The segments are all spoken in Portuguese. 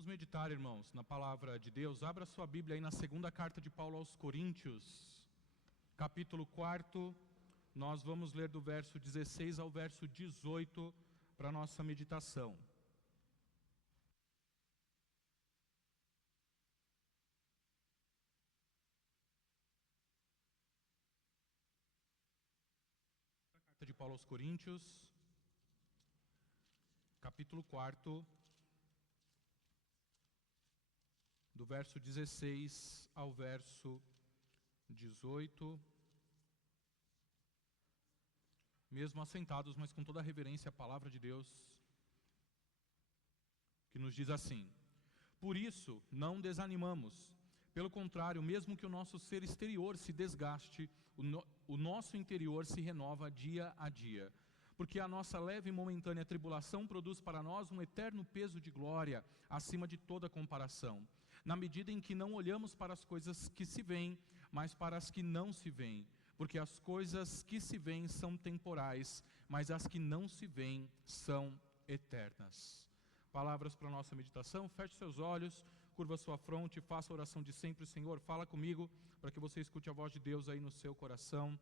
Vamos meditar, irmãos, na palavra de Deus. Abra sua Bíblia aí na segunda carta de Paulo aos Coríntios, capítulo 4. Nós vamos ler do verso 16 ao verso 18 para a nossa meditação. Carta de Paulo aos Coríntios, capítulo 4, do verso 16 ao verso 18. Mesmo assentados, mas com toda a reverência à palavra de Deus, que nos diz assim: por isso não desanimamos. Pelo contrário, mesmo que o nosso ser exterior se desgaste, o nosso interior se renova dia a dia. Porque a nossa leve e momentânea tribulação produz para nós um eterno peso de glória, acima de toda comparação, na medida em que não olhamos para as coisas que se veem, mas para as que não se veem. Porque as coisas que se veem são temporais, mas as que não se veem são eternas. Palavras para a nossa meditação. Feche seus olhos, curva sua fronte, faça a oração de sempre. Senhor, fala comigo, para que você escute a voz de Deus aí no seu coração.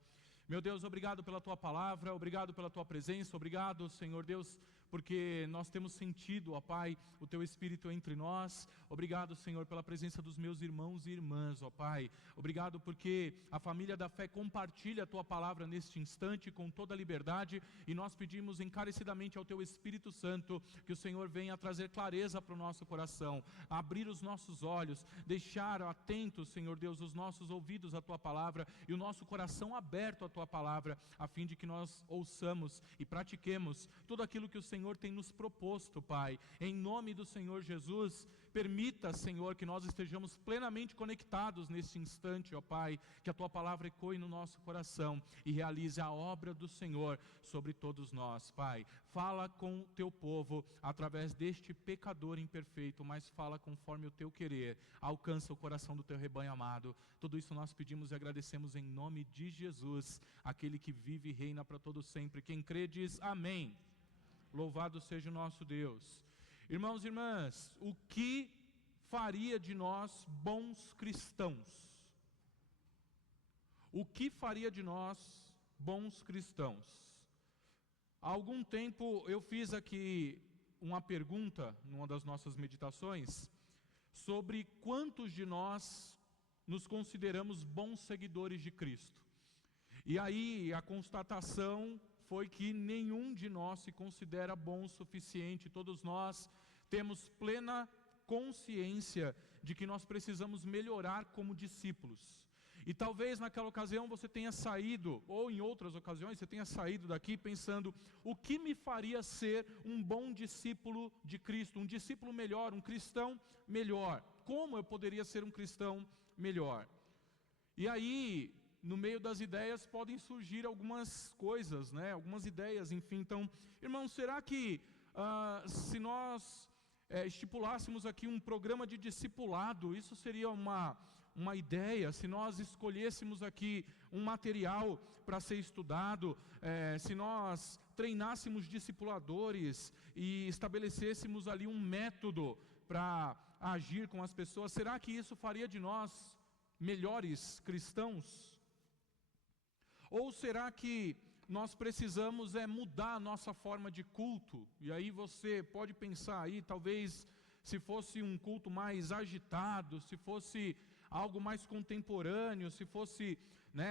Meu Deus, obrigado pela Tua palavra, obrigado pela Tua presença, obrigado, Senhor Deus, porque nós temos sentido, ó Pai, o Teu Espírito entre nós. Obrigado, Senhor, pela presença dos meus irmãos e irmãs, ó Pai. Obrigado porque a família da fé compartilha a Tua palavra neste instante com toda a liberdade, e nós pedimos encarecidamente ao Teu Espírito Santo que o Senhor venha trazer clareza para o nosso coração, abrir os nossos olhos, deixar atentos, Senhor Deus, os nossos ouvidos à Tua palavra e o nosso coração aberto à Tua palavra, a fim de que nós ouçamos e pratiquemos tudo aquilo que o Senhor tem nos proposto, Pai. Em nome do Senhor Jesus, permita, Senhor, que nós estejamos plenamente conectados neste instante, ó Pai, que a Tua palavra ecoe no nosso coração e realize a obra do Senhor sobre todos nós, Pai. Fala com o Teu povo através deste pecador imperfeito, mas fala conforme o Teu querer. Alcança o coração do Teu rebanho amado. Tudo isso nós pedimos e agradecemos em nome de Jesus, aquele que vive e reina para todo sempre. Quem crê diz amém. Louvado seja o nosso Deus. Irmãos e irmãs, o que faria de nós bons cristãos? O que faria de nós bons cristãos? Há algum tempo eu fiz aqui uma pergunta, numa das nossas meditações, sobre quantos de nós nos consideramos bons seguidores de Cristo. E aí a constatação foi que nenhum de nós se considera bom o suficiente. Todos nós temos plena consciência de que nós precisamos melhorar como discípulos. E talvez naquela ocasião você tenha saído, ou em outras ocasiões você tenha saído daqui pensando: o que me faria ser um bom discípulo de Cristo, um discípulo melhor, um cristão melhor? Como eu poderia ser um cristão melhor? E aí, no meio das ideias podem surgir algumas coisas, né? Algumas ideias, enfim. Então, irmãos, será que se nós estipulássemos aqui um programa de discipulado, isso seria uma ideia? Se nós escolhêssemos aqui um material para ser estudado, se nós treinássemos discipuladores e estabelecêssemos ali um método para agir com as pessoas, será que isso faria de nós melhores cristãos? Ou será que nós precisamos mudar a nossa forma de culto? E aí você pode pensar aí, talvez se fosse um culto mais agitado, se fosse algo mais contemporâneo, se fosse,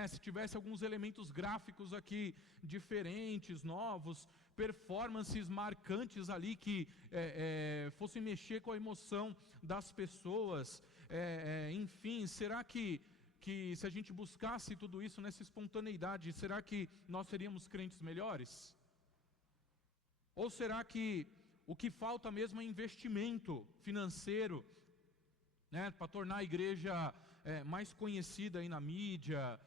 se tivesse alguns elementos gráficos aqui diferentes, novos, performances marcantes ali que fossem mexer com a emoção das pessoas, enfim, será que se a gente buscasse tudo isso nessa espontaneidade, será que nós seríamos crentes melhores? Ou será que o que falta mesmo é investimento financeiro, para tornar a igreja mais conhecida aí na mídia,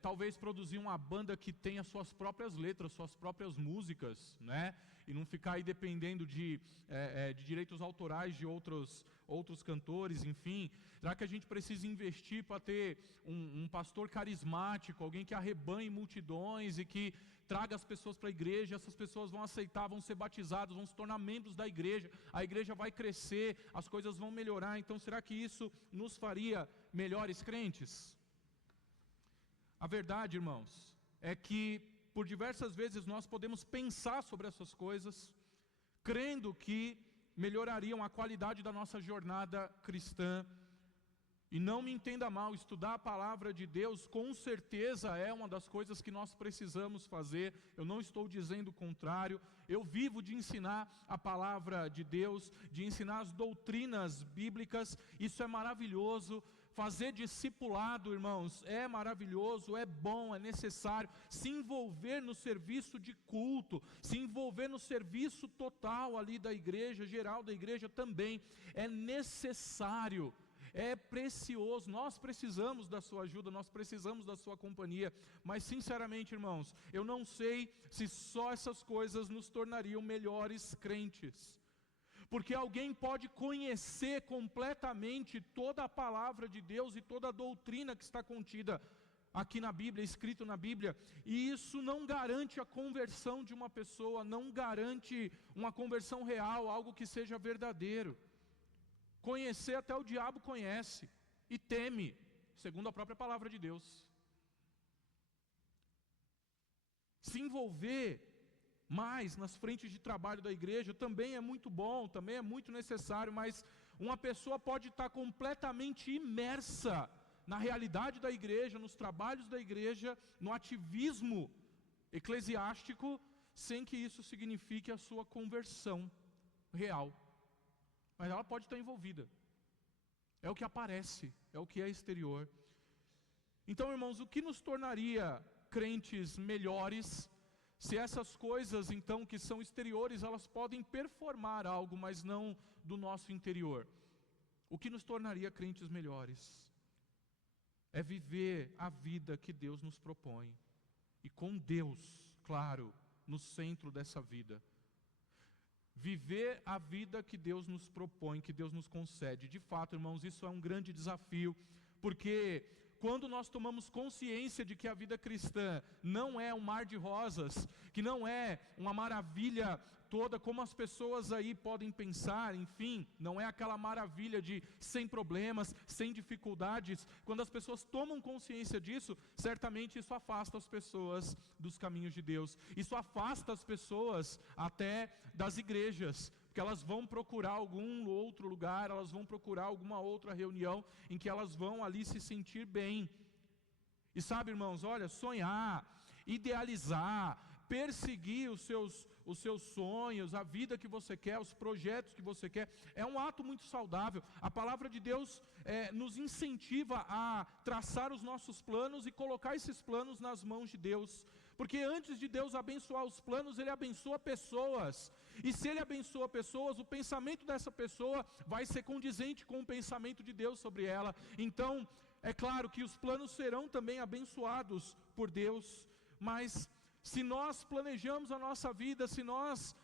talvez produzir uma banda que tenha suas próprias letras, suas próprias músicas, né? E não ficar aí dependendo de direitos autorais de outros cantores, enfim. Será que a gente precisa investir para ter um pastor carismático, alguém que arrebanhe multidões e que traga as pessoas para a igreja, essas pessoas vão aceitar, vão ser batizadas, vão se tornar membros da igreja, a igreja vai crescer, as coisas vão melhorar. Então será que isso nos faria melhores crentes? A verdade, irmãos, é que por diversas vezes nós podemos pensar sobre essas coisas, crendo que melhorariam a qualidade da nossa jornada cristã. E não me entenda mal, estudar a palavra de Deus com certeza é uma das coisas que nós precisamos fazer. Eu não estou dizendo o contrário. Eu vivo de ensinar a palavra de Deus, de ensinar as doutrinas bíblicas. Isso é maravilhoso. Fazer discipulado, irmãos, é maravilhoso, é bom, é necessário. Se envolver no serviço de culto, se envolver no serviço total ali da igreja, geral da igreja também, é necessário. É precioso, nós precisamos da sua ajuda, nós precisamos da sua companhia, mas sinceramente, irmãos, eu não sei se só essas coisas nos tornariam melhores crentes, porque alguém pode conhecer completamente toda a palavra de Deus e toda a doutrina que está contida aqui na Bíblia, escrito na Bíblia, e isso não garante a conversão de uma pessoa, não garante uma conversão real, algo que seja verdadeiro. Conhecer até o diabo conhece e teme, segundo a própria palavra de Deus. Se envolver mais nas frentes de trabalho da igreja também é muito bom, também é muito necessário, mas uma pessoa pode estar completamente imersa na realidade da igreja, nos trabalhos da igreja, no ativismo eclesiástico, sem que isso signifique a sua conversão real. Mas ela pode estar envolvida. É o que aparece, é o que é exterior. Então, irmãos, o que nos tornaria crentes melhores, se essas coisas, então, que são exteriores, elas podem performar algo, mas não do nosso interior? O que nos tornaria crentes melhores? É viver a vida que Deus nos propõe. E com Deus, claro, no centro dessa vida. Viver a vida que Deus nos propõe, que Deus nos concede. De fato, irmãos, isso é um grande desafio, porque quando nós tomamos consciência de que a vida cristã não é um mar de rosas, que não é uma maravilha toda como as pessoas aí podem pensar, enfim, não é aquela maravilha de sem problemas, sem dificuldades. Quando as pessoas tomam consciência disso, certamente isso afasta as pessoas dos caminhos de Deus. Isso afasta as pessoas até das igrejas, porque elas vão procurar algum outro lugar, elas vão procurar alguma outra reunião em que elas vão ali se sentir bem. E sabe, irmãos, olha, sonhar, idealizar, perseguir os seus sonhos, a vida que você quer, os projetos que você quer, é um ato muito saudável. A palavra de Deus nos incentiva a traçar os nossos planos e colocar esses planos nas mãos de Deus. Porque antes de Deus abençoar os planos, Ele abençoa pessoas. E se Ele abençoa pessoas, o pensamento dessa pessoa vai ser condizente com o pensamento de Deus sobre ela. Então, é claro que os planos serão também abençoados por Deus, mas se nós planejamos a nossa vida, se nós,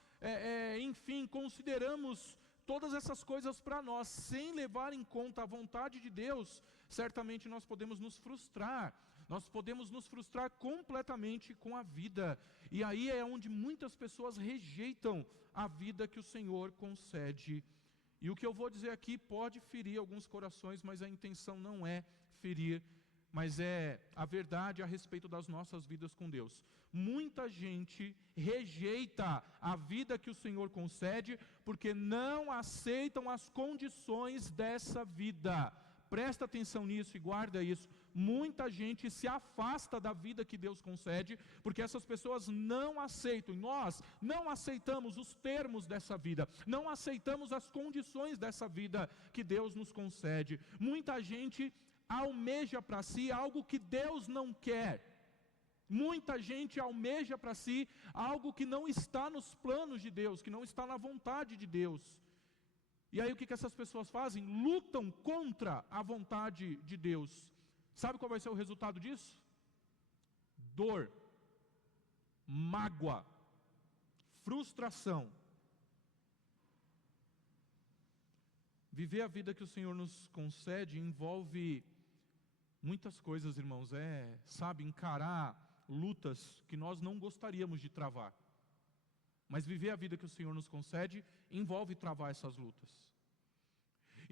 enfim, consideramos todas essas coisas para nós, sem levar em conta a vontade de Deus, certamente nós podemos nos frustrar. Nós podemos nos frustrar completamente com a vida. E aí é onde muitas pessoas rejeitam a vida que o Senhor concede. E o que eu vou dizer aqui pode ferir alguns corações, mas a intenção não é ferir, mas é a verdade a respeito das nossas vidas com Deus. Muita gente rejeita a vida que o Senhor concede, porque não aceitam as condições dessa vida. Presta atenção nisso e guarda isso. Muita gente se afasta da vida que Deus concede, porque essas pessoas não aceitam, e nós não aceitamos os termos dessa vida, não aceitamos as condições dessa vida que Deus nos concede. Muita gente almeja para si algo que Deus não quer. Muita gente almeja para si algo que não está nos planos de Deus, que não está na vontade de Deus. E aí o que essas pessoas fazem? Lutam contra a vontade de Deus. Sabe qual vai ser o resultado disso? dor, mágoa, frustração. Viver a vida que o Senhor nos concede envolve muitas coisas, irmãos. Sabe, encarar lutas que nós não gostaríamos de travar. Mas viver a vida que o Senhor nos concede envolve travar essas lutas.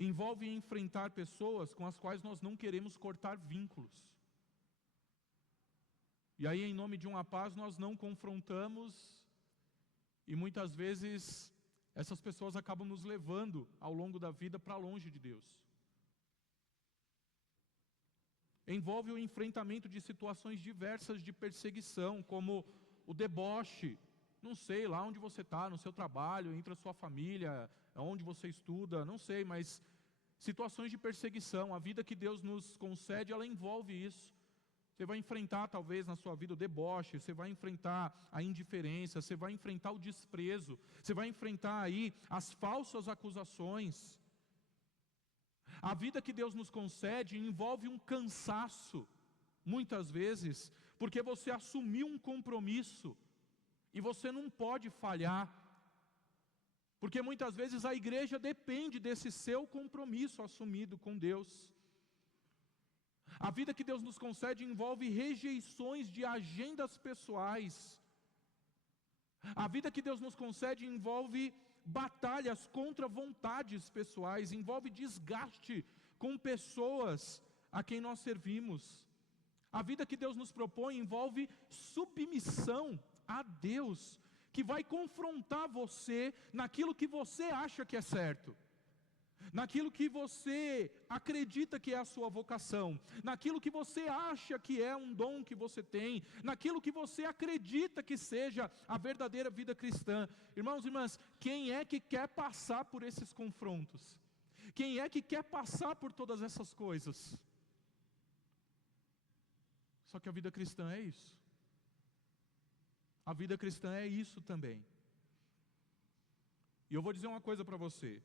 Envolve enfrentar pessoas com as quais nós não queremos cortar vínculos. E aí, em nome de uma paz, nós não confrontamos, e muitas vezes essas pessoas acabam nos levando ao longo da vida para longe de Deus. Envolve o enfrentamento de situações diversas de perseguição, como o deboche, não sei, lá onde você está, no seu trabalho, entre a sua família, onde você estuda, não sei, mas situações de perseguição. A vida que Deus nos concede, ela envolve isso. Você vai enfrentar talvez na sua vida o deboche, você vai enfrentar a indiferença, você vai enfrentar o desprezo, você vai enfrentar aí as falsas acusações. A vida que Deus nos concede envolve um cansaço, muitas vezes, porque você assumiu um compromisso e você não pode falhar, porque muitas vezes a igreja depende desse seu compromisso assumido com Deus. A vida que Deus nos concede envolve rejeições de agendas pessoais. A vida que Deus nos concede envolve batalhas contra vontades pessoais, envolve desgaste com pessoas a quem nós servimos. A vida que Deus nos propõe envolve submissão a Deus, que vai confrontar você naquilo que você acha que é certo, naquilo que você acredita que é a sua vocação, naquilo que você acha que é um dom que você tem, naquilo que você acredita que seja a verdadeira vida cristã. Irmãos e irmãs, quem é que quer passar por esses confrontos? Quem é que quer passar por todas essas coisas? Só que a vida cristã é isso. A vida cristã é isso também. E eu vou dizer uma coisa para você.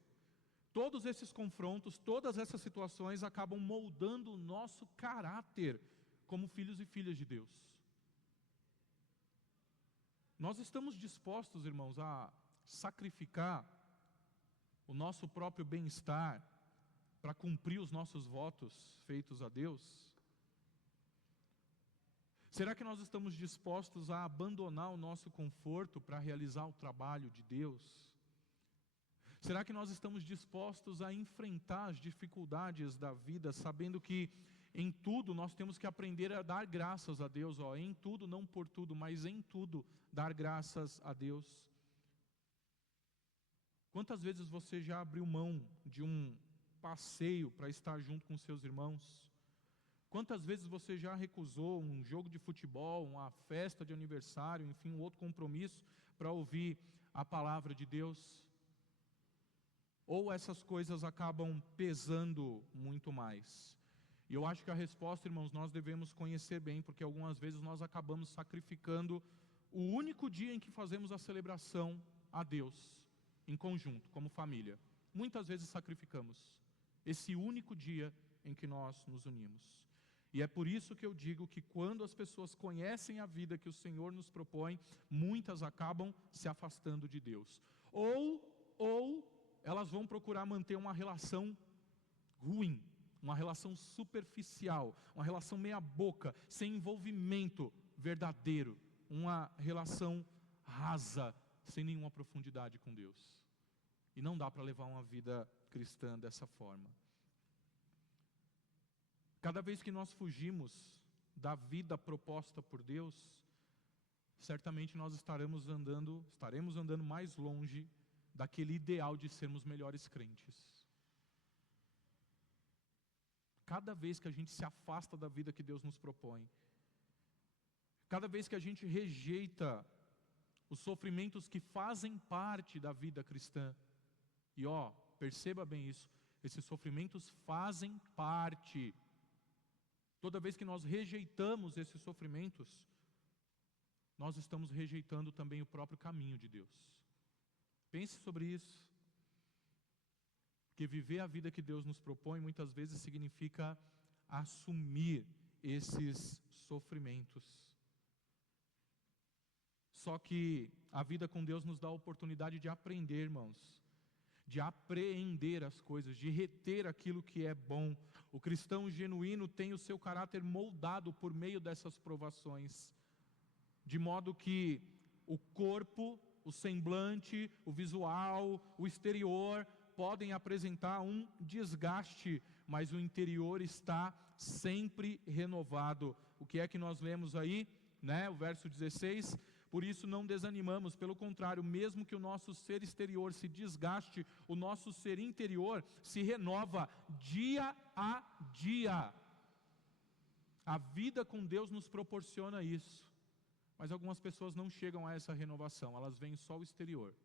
Todos esses confrontos, todas essas situações acabam moldando o nosso caráter como filhos e filhas de Deus. Nós estamos dispostos, irmãos, a sacrificar o nosso próprio bem-estar para cumprir os nossos votos feitos a Deus? Será que nós estamos dispostos a abandonar o nosso conforto para realizar o trabalho de Deus? Será que nós estamos dispostos a enfrentar as dificuldades da vida, sabendo que em tudo nós temos que aprender a dar graças a Deus, em tudo, não por tudo, mas em tudo, dar graças a Deus? Quantas vezes você já abriu mão de um passeio para estar junto com seus irmãos? Quantas vezes você já recusou um jogo de futebol, uma festa de aniversário, enfim, um outro compromisso para ouvir a palavra de Deus? Ou essas coisas acabam pesando muito mais? E eu acho que a resposta, irmãos, nós devemos conhecer bem, porque algumas vezes nós acabamos sacrificando o único dia em que fazemos a celebração a Deus, em conjunto, como família. Muitas vezes sacrificamos esse único dia em que nós nos unimos. E é por isso que eu digo que quando as pessoas conhecem a vida que o Senhor nos propõe, muitas acabam se afastando de Deus. Ou elas vão procurar manter uma relação ruim, uma relação superficial, uma relação meia boca, sem envolvimento verdadeiro, uma relação rasa, sem nenhuma profundidade com Deus. E não dá para levar uma vida cristã dessa forma. Cada vez que nós fugimos da vida proposta por Deus, certamente nós estaremos andando mais longe daquele ideal de sermos melhores crentes. Cada vez que a gente se afasta da vida que Deus nos propõe, cada vez que a gente rejeita os sofrimentos que fazem parte da vida cristã, e perceba bem isso, esses sofrimentos fazem parte. Toda vez que nós rejeitamos esses sofrimentos, nós estamos rejeitando também o próprio caminho de Deus. Pense sobre isso. Porque viver a vida que Deus nos propõe muitas vezes significa assumir esses sofrimentos. Só que a vida com Deus nos dá a oportunidade de aprender, irmãos, de apreender as coisas, de reter aquilo que é bom. O cristão genuíno tem o seu caráter moldado por meio dessas provações, de modo que o corpo, o semblante, o visual, o exterior podem apresentar um desgaste, mas o interior está sempre renovado. O que é que nós lemos aí, né? O verso 16: por isso não desanimamos, pelo contrário, mesmo que o nosso ser exterior se desgaste, o nosso ser interior se renova dia a dia. A vida com Deus nos proporciona isso, mas algumas pessoas não chegam a essa renovação, elas veem só o exterior,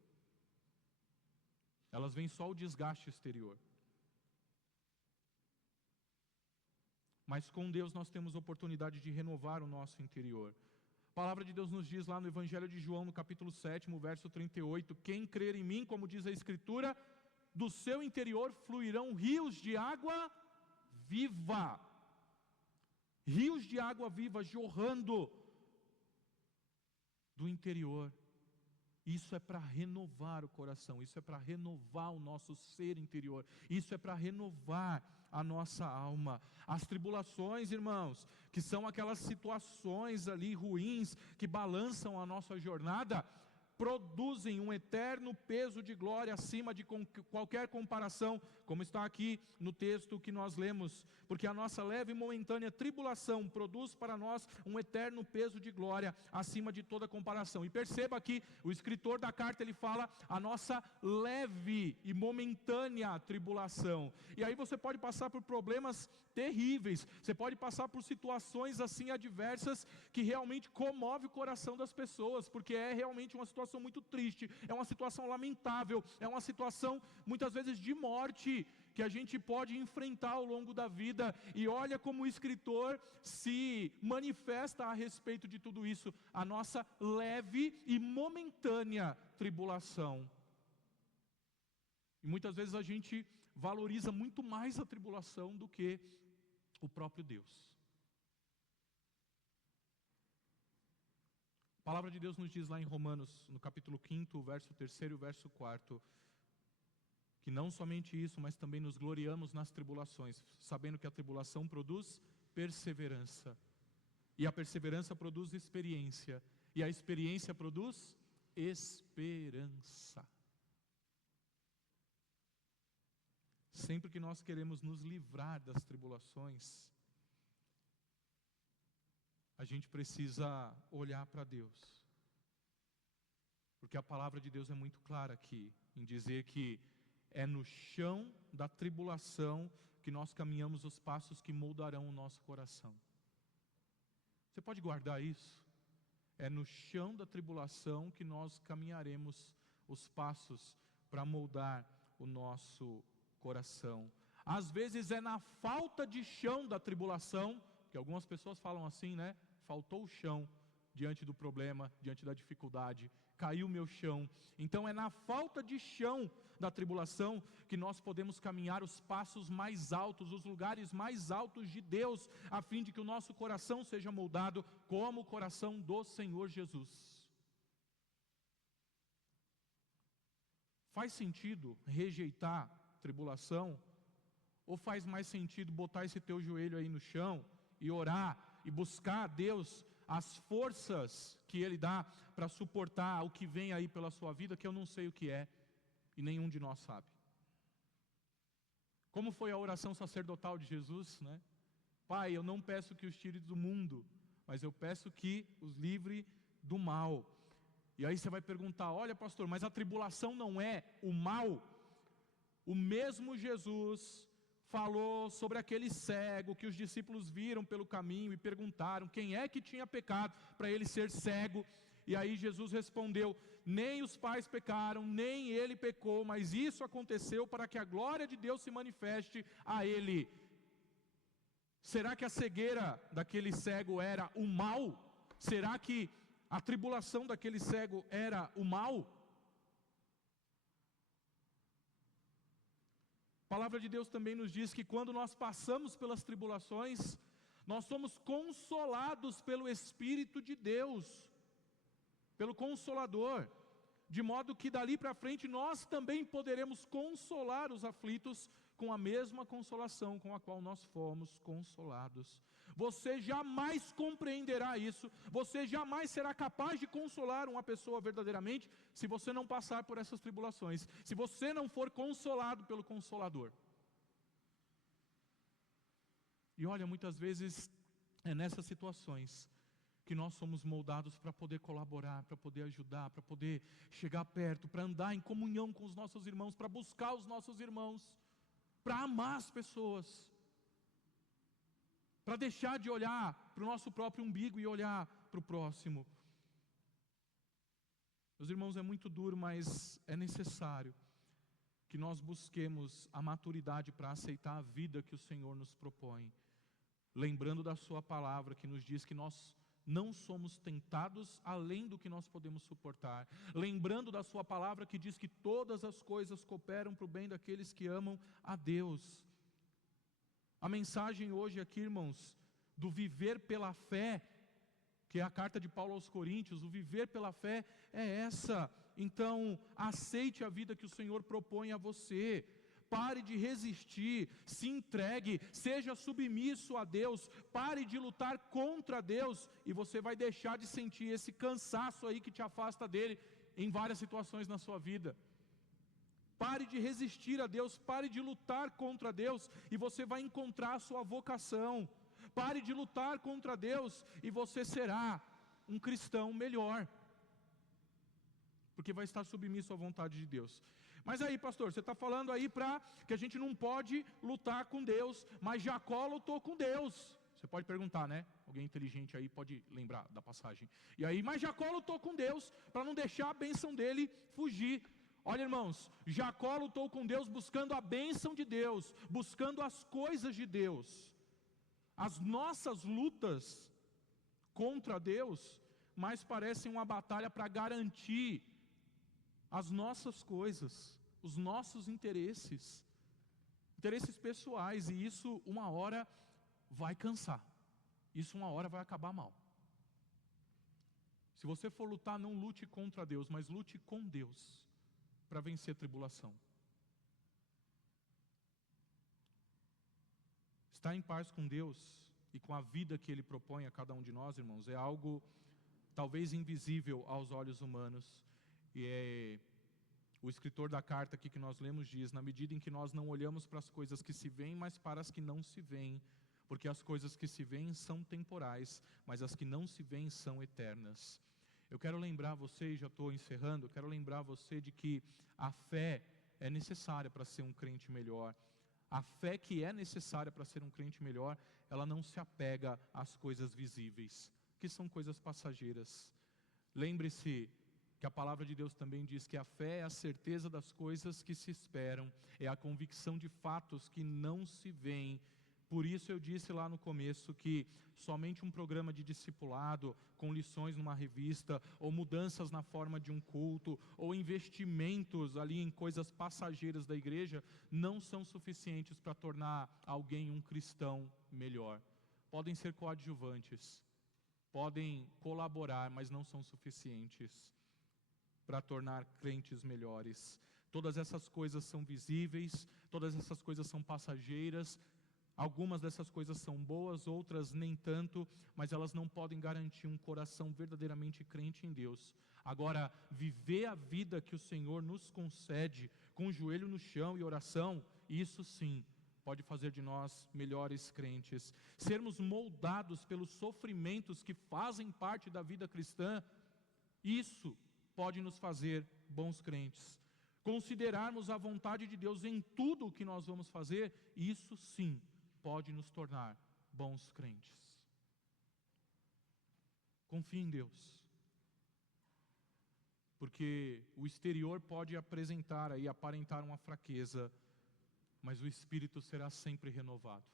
elas veem só o desgaste exterior. Mas com Deus nós temos oportunidade de renovar o nosso interior. A palavra de Deus nos diz lá no Evangelho de João, no capítulo 7, verso 38, quem crer em mim, como diz a Escritura, do seu interior fluirão rios de água viva. Rios de água viva jorrando do interior. Isso é para renovar o coração, isso é para renovar o nosso ser interior, isso é para renovar a nossa alma. As tribulações, irmãos, que são aquelas situações ali ruins, que balançam a nossa jornada, produzem um eterno peso de glória acima de qualquer comparação, como está aqui no texto que nós lemos, porque a nossa leve e momentânea tribulação produz para nós um eterno peso de glória acima de toda comparação. E perceba que o escritor da carta, ele fala a nossa leve e momentânea tribulação. E aí você pode passar por problemas terríveis, você pode passar por situações assim adversas que realmente comove o coração das pessoas, porque é realmente uma situação muito triste, é uma situação lamentável, é uma situação muitas vezes de morte que a gente pode enfrentar ao longo da vida. E olha como o escritor se manifesta a respeito de tudo isso: a nossa leve e momentânea tribulação. E muitas vezes a gente valoriza muito mais a tribulação do que o próprio Deus. A palavra de Deus nos diz lá em Romanos, no capítulo 5, verso 3 e o verso 4, que não somente isso, mas também nos gloriamos nas tribulações, sabendo que a tribulação produz perseverança, e a perseverança produz experiência, e a experiência produz esperança. Sempre que nós queremos nos livrar das tribulações, a gente precisa olhar para Deus, porque a palavra de Deus é muito clara aqui, em dizer que é no chão da tribulação que nós caminhamos os passos que moldarão o nosso coração. Você pode guardar isso? É no chão da tribulação que nós caminharemos os passos para moldar o nosso coração. Às vezes é na falta de chão da tribulação, que algumas pessoas falam assim, né? Faltou o chão diante do problema, diante da dificuldade, caiu o meu chão. Então é na falta de chão da tribulação que nós podemos caminhar os passos mais altos, os lugares mais altos de Deus, a fim de que o nosso coração seja moldado como o coração do Senhor Jesus. Faz sentido rejeitar tribulação? Ou faz mais sentido botar esse teu joelho aí no chão e orar e buscar a Deus as forças que Ele dá para suportar o que vem aí pela sua vida, que eu não sei o que é, e nenhum de nós sabe. Como foi a oração sacerdotal de Jesus, né? Pai, eu não peço que os tire do mundo, mas eu peço que os livre do mal. E aí você vai perguntar, olha pastor, mas a tribulação não é o mal? O mesmo Jesus falou sobre aquele cego que os discípulos viram pelo caminho e perguntaram quem é que tinha pecado para ele ser cego. E aí Jesus respondeu, nem os pais pecaram, nem ele pecou, mas isso aconteceu para que a glória de Deus se manifeste a ele. Será que a cegueira daquele cego era o mal? Será que a tribulação daquele cego era o mal? A palavra de Deus também nos diz que quando nós passamos pelas tribulações, nós somos consolados pelo Espírito de Deus. pelo Consolador, de modo que dali para frente nós também poderemos consolar os aflitos com a mesma consolação com a qual nós fomos consolados. Você jamais compreenderá isso, você jamais será capaz de consolar uma pessoa verdadeiramente, se você não passar por essas tribulações, se você não for consolado pelo Consolador. E olha, muitas vezes é nessas situações que nós somos moldados para poder colaborar, para poder ajudar, para poder chegar perto, para andar em comunhão com os nossos irmãos, para buscar os nossos irmãos, para amar as pessoas, para deixar de olhar para o nosso próprio umbigo e olhar para o próximo. Meus irmãos, é muito duro, mas é necessário que nós busquemos a maturidade para aceitar a vida que o Senhor nos propõe, lembrando da sua palavra que nos diz que nós não somos tentados além do que nós podemos suportar, lembrando da sua palavra que diz que todas as coisas cooperam para o bem daqueles que amam a Deus. A mensagem hoje aqui, irmãos, do viver pela fé, que é a carta de Paulo aos Coríntios, o viver pela fé é essa. Então, aceite a vida que o Senhor propõe a você. Pare de resistir, se entregue, seja submisso a Deus, pare de lutar contra Deus, e você vai deixar de sentir esse cansaço aí que te afasta dele em várias situações na sua vida. Pare de resistir a Deus, pare de lutar contra Deus, e você vai encontrar a sua vocação. Pare de lutar contra Deus, e você será um cristão melhor, porque vai estar submisso à vontade de Deus. Mas aí, pastor, você está falando aí que a gente não pode lutar com Deus, mas Jacó lutou com Deus. Você pode perguntar, né? Alguém inteligente aí pode lembrar da passagem. E aí, mas Jacó lutou com Deus para não deixar a bênção dele fugir. Olha, irmãos, Jacó lutou com Deus buscando a bênção de Deus, buscando as coisas de Deus. As nossas lutas contra Deus mais parecem uma batalha para garantir as nossas coisas, os nossos interesses pessoais, e isso uma hora vai cansar, isso uma hora vai acabar mal. Se você for lutar, não lute contra Deus, mas lute com Deus, para vencer a tribulação. Estar em paz com Deus e com a vida que Ele propõe a cada um de nós, irmãos, é algo talvez invisível aos olhos humanos. E o escritor da carta aqui que nós lemos diz: na medida em que nós não olhamos para as coisas que se veem, mas para as que não se veem, porque as coisas que se veem são temporais, mas as que não se veem são eternas. Eu quero lembrar você, e já estou encerrando, eu quero lembrar você de que a fé é necessária para ser um crente melhor. A fé que é necessária para ser um crente melhor, ela não se apega às coisas visíveis, que são coisas passageiras. Lembre-se que a palavra de Deus também diz que a fé é a certeza das coisas que se esperam, é a convicção de fatos que não se veem. Por isso eu disse lá no começo que somente um programa de discipulado, com lições numa revista, ou mudanças na forma de um culto, ou investimentos ali em coisas passageiras da igreja, não são suficientes para tornar alguém um cristão melhor. Podem ser coadjuvantes, podem colaborar, mas não são suficientes para tornar crentes melhores. Todas essas coisas são visíveis, todas essas coisas são passageiras. Algumas dessas coisas são boas, outras nem tanto, mas elas não podem garantir um coração verdadeiramente crente em Deus. Agora, viver a vida que o Senhor nos concede, com o joelho no chão e oração, isso sim pode fazer de nós melhores crentes. Sermos moldados pelos sofrimentos que fazem parte da vida cristã, isso pode nos fazer bons crentes. Considerarmos a vontade de Deus em tudo o que nós vamos fazer, isso sim pode nos tornar bons crentes. Confie em Deus, porque o exterior pode apresentar e aparentar uma fraqueza, mas o espírito será sempre renovado.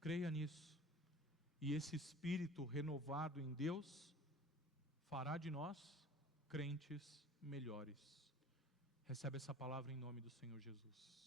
Creia nisso, e esse espírito renovado em Deus fará de nós crentes melhores. Recebe essa palavra em nome do Senhor Jesus.